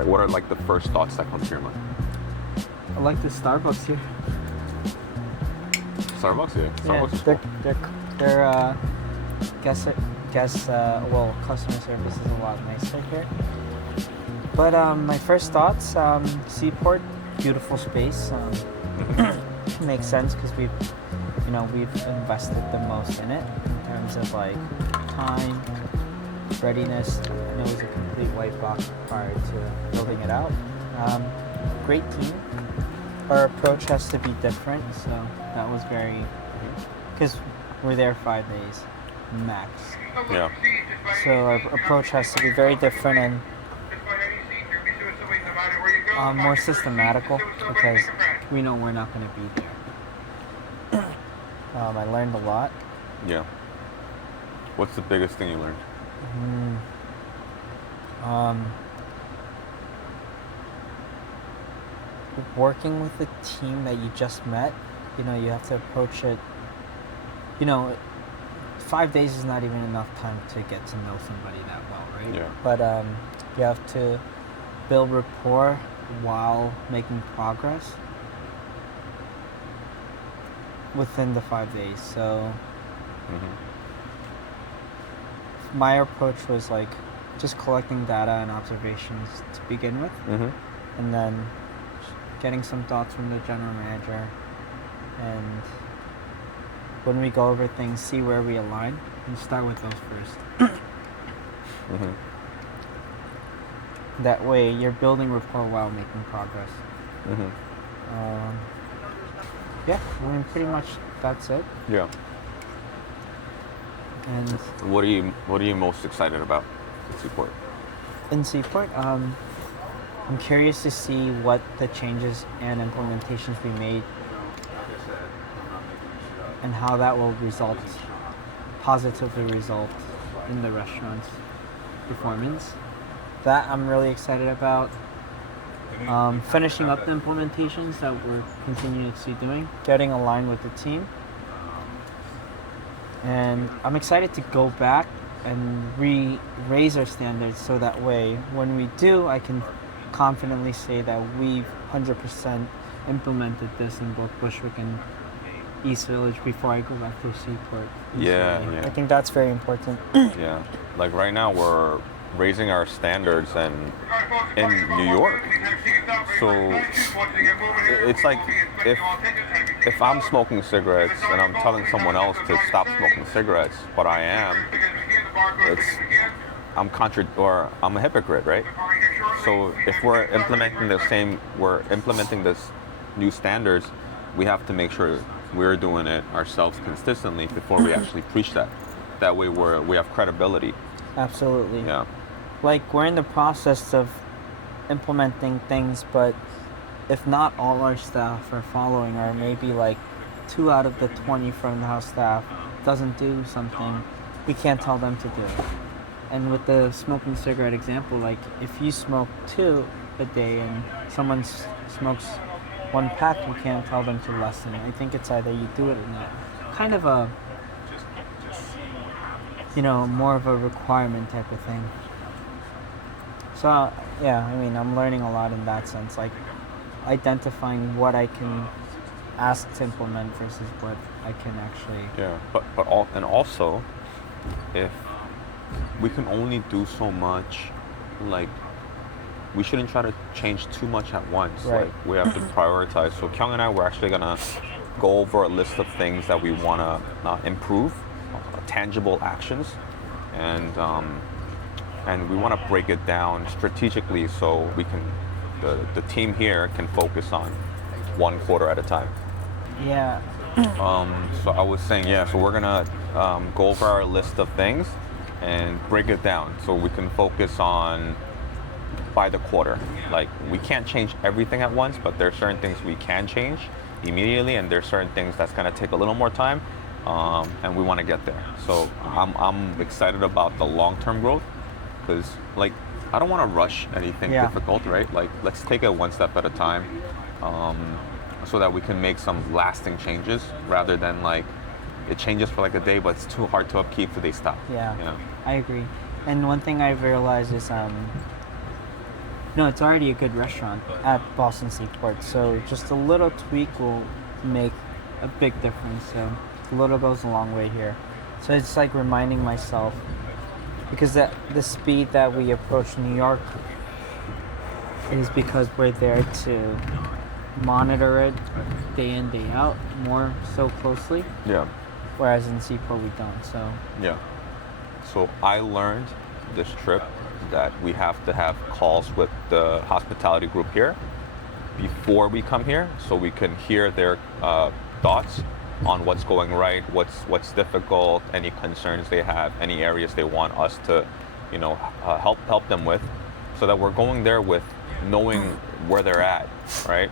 Like, what are like the first thoughts that come to your mind? I like the Starbucks here. Starbucks, yeah. Starbucks is cool. Their customer service is a lot nicer here. But my first thoughts, Seaport, beautiful space. Makes sense because we've invested the most in it in terms of like time, readiness, and it was a complete white box prior to building it out. Great team. Our approach has to be different, so that was very, because we're there 5 days max. Yeah. So our approach has to be very different and more systematical because we know we're not going to be there. I learned a lot. Yeah. What's the biggest thing you learned? Working with the team that you just met, you have to approach it. 5 days is not even enough time to get to know somebody that well, right? Yeah. But you have to build rapport while making progress within the 5 days. So my approach was like just collecting data and observations to begin with, and then getting some thoughts from the general manager, and when we go over things, see where we align and start with those first. That way you're building rapport while making progress. Pretty much that's it. Yeah. And what are you most excited about in Seaport? In Seaport, I'm curious to see what the changes and implementations we made and how that will positively result in the restaurant's performance. That I'm really excited about. Finishing up the implementations that we're continuously doing, getting aligned with the team. And I'm excited to go back and raise our standards so that way when we do, I can confidently say that we've 100% implemented this in both Bushwick and East Village before I go back to Seaport. Yeah. I think that's very important. Yeah. Like right now we're raising our standards in New York. So it's like if I'm smoking cigarettes and I'm telling someone else to stop smoking cigarettes, but I am, I'm a hypocrite, right? So if we're implementing this new standards, we have to make sure we're doing it ourselves consistently before we actually preach that. That way we have credibility. Absolutely. Yeah. Like we're in the process of implementing things, but if not all our staff are following, or maybe like 2 out of the 20 front of the house staff doesn't do something, we can't tell them to do it. And with the smoking cigarette example, like if you smoke 2 a day and someone smokes 1 pack, you can't tell them to lessen it. I think it's either you do it or not. Kind of a, more of a requirement type of thing. So, yeah, I'm learning a lot in that sense, like identifying what I can ask to implement versus what I can actually... Yeah, and also, if we can only do so much, like, we shouldn't try to change too much at once. Right. Like, we have to prioritize. So Kyung and I, we're actually gonna go over a list of things that we wanna improve, tangible actions, and we want to break it down strategically so we can, the team here can focus on 1 quarter at a time. Yeah. So I was saying, so we're gonna go over our list of things and break it down so we can focus on by the quarter. Like we can't change everything at once, but there are certain things we can change immediately, and there's certain things that's gonna take a little more time, and we want to get there. So I'm excited about the long-term growth. Because, like, I don't want to rush anything difficult, right? Like, let's take it 1 step at a time, so that we can make some lasting changes rather than, like, it changes for, like, a day, but it's too hard to upkeep, so they stop. Yeah, I agree. And one thing I've realized is No, it's already a good restaurant at Boston Seaport. So just a little tweak will make a big difference. So a little goes a long way here. So it's like reminding myself because the speed that we approach New York is because we're there to monitor it day in, day out more so closely. Yeah. Whereas in Seaport we don't. So Yeah. So I learned this trip that we have to have calls with the hospitality group here before we come here, so we can hear their thoughts on what's going right, what's difficult, any concerns they have, any areas they want us to, help them with, so that we're going there with knowing where they're at, right?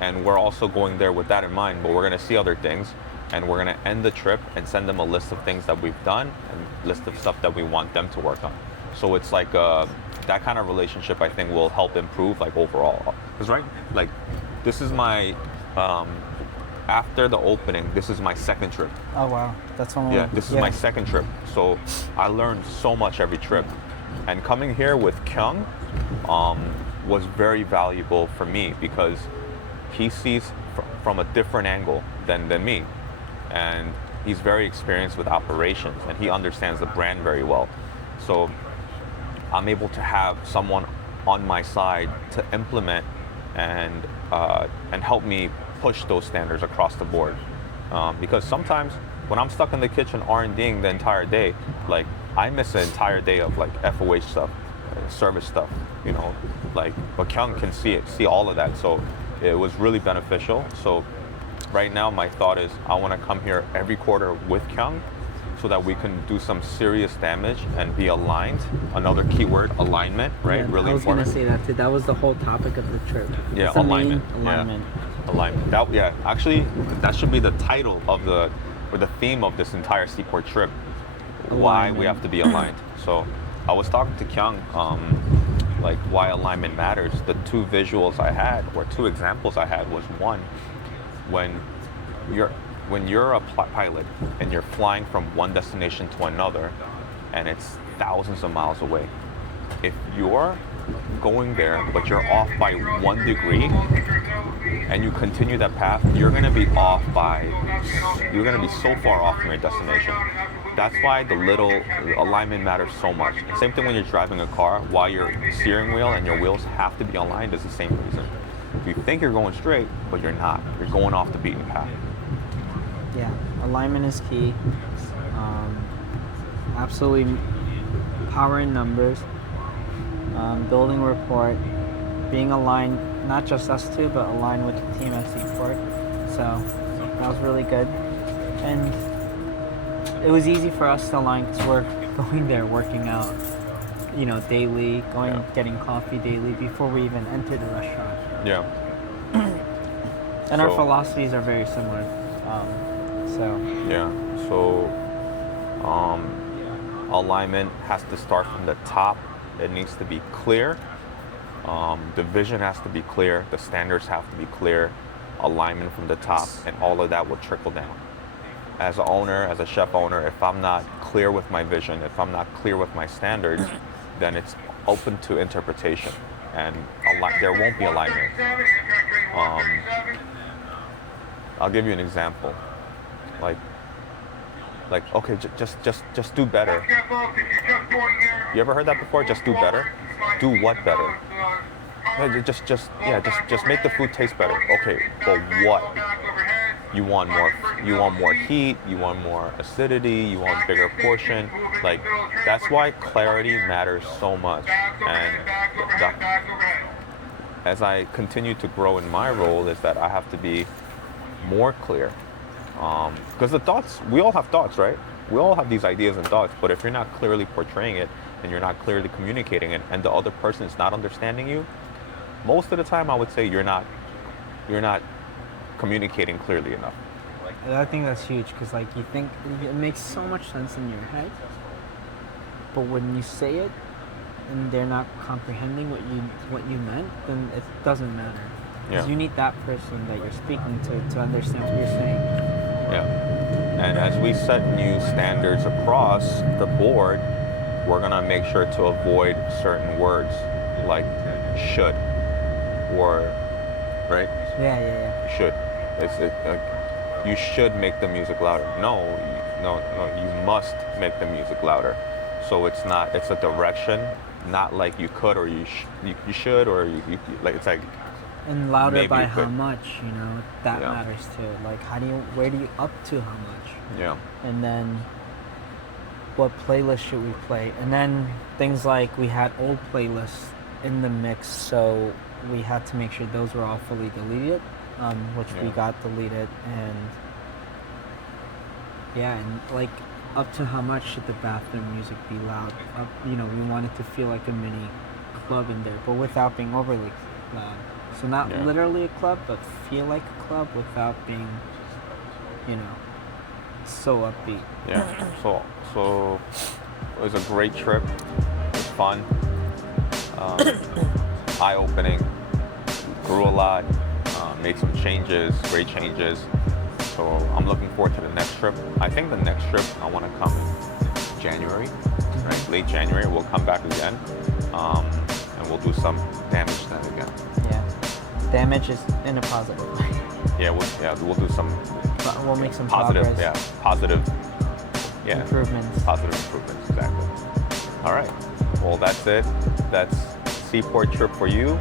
And we're also going there with that in mind, but we're gonna see other things, and we're gonna end the trip and send them a list of things that we've done and list of stuff that we want them to work on. So it's like that kind of relationship I think will help improve like overall. Because like this is my after the opening, this is my second trip. oh wow, that's one. Yeah, this is my second trip. So I learned so much every trip. And coming here with Kyung was very valuable for me because he sees from a different angle than me. And he's very experienced with operations and he understands the brand very well. So I'm able to have someone on my side to implement and help me push those standards across the board. Because sometimes when I'm stuck in the kitchen R&Ding the entire day, like I miss an entire day of like FOH stuff, service stuff, but Kyung can see all of that. So it was really beneficial. So right now my thought is I want to come here every quarter with Kyung so that we can do some serious damage and be aligned. Another keyword, alignment, right? Yeah, really I was important. Gonna say that too. That was the whole topic of the trip. Yeah, It's the alignment. main alignment. Yeah. Alignment. Actually, that should be the title of the theme of this entire Seaport trip. Why we have to be aligned. So I was talking to Kyung, like why alignment matters. The two visuals I had, or two examples I had, was one, when you're a pilot and you're flying from one destination to another and it's thousands of miles away, if you're going there but you're off by 1 degree and you continue that path, you're going to be so far off from your destination. That's why the little alignment matters so much. Same thing when you're driving a car, why your steering wheel and your wheels have to be aligned is the same reason. You think you're going straight, but you're not. You're going off the beaten path. Yeah, alignment is key. Absolutely, power in numbers, building rapport, being aligned, not just us two, but aligned with the team at Seaport. So that was really good. And it was easy for us to align because we're going there, working out, daily, getting coffee daily before we even enter the restaurant. Yeah. And our philosophies are very similar. Yeah. So alignment has to start from the top. It needs to be clear. The vision has to be clear. The standards have to be clear. Alignment from the top, and all of that will trickle down. As an owner, as a chef owner, if I'm not clear with my vision, if I'm not clear with my standards, then it's open to interpretation, and there won't be alignment. I'll give you an example. Like okay, just do better. You ever heard that before? Just do better. Do what better? Just make the food taste better. Okay, but what? You want more heat, you want more acidity, you want bigger portion. Like, that's why clarity matters so much. And as I continue to grow in my role, is that I have to be more clear. Because the thoughts, we all have thoughts, right? We all have these ideas and thoughts, but if you're not clearly portraying it and you're not clearly communicating it, and the other person is not understanding you, most of the time I would say you're not communicating clearly enough. And I think that's huge because you think it makes so much sense in your head, but when you say it and they're not comprehending what you meant, then it doesn't matter. Because you need that person that you're speaking to understand what you're saying. Yeah. And as we set new standards across the board, we're gonna make sure to avoid certain words like should, or right? Yeah. You should. You should make the music louder. No, you must make the music louder. So it's not. It's a direction, not like you could or you should or you like. It's like. And louder Maybe by you how could. much, that Yeah. matters too. Like, where do you up to how much? Yeah. And then what playlist should we play? And then things like we had old playlists in the mix, so we had to make sure those were all fully deleted, which we Yeah. got deleted. And yeah, and like up to how much should the bathroom music be loud? We wanted to feel like a mini club in there, but without being overly loud. So not Yeah. literally a club, but feel like a club without being, so upbeat. Yeah. So it was a great trip. It was fun. Eye-opening. Grew a lot. Made some changes. Great changes. So I'm looking forward to the next trip. I think the next trip I want to come in January, right? Late January. We'll come back again, and we'll do some damage then again. Yeah. Damage is in a positive way. Yeah, we'll do some But we'll make some positive, progress. positive, Improvements. positive improvements, exactly. All right, well that's it. That's Seaport trip for you.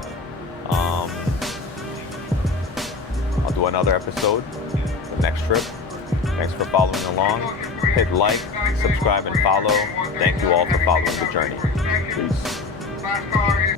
I'll do another episode, the next trip. Thanks for following along. Hit like, subscribe, and follow. Thank you all for following the journey. Peace.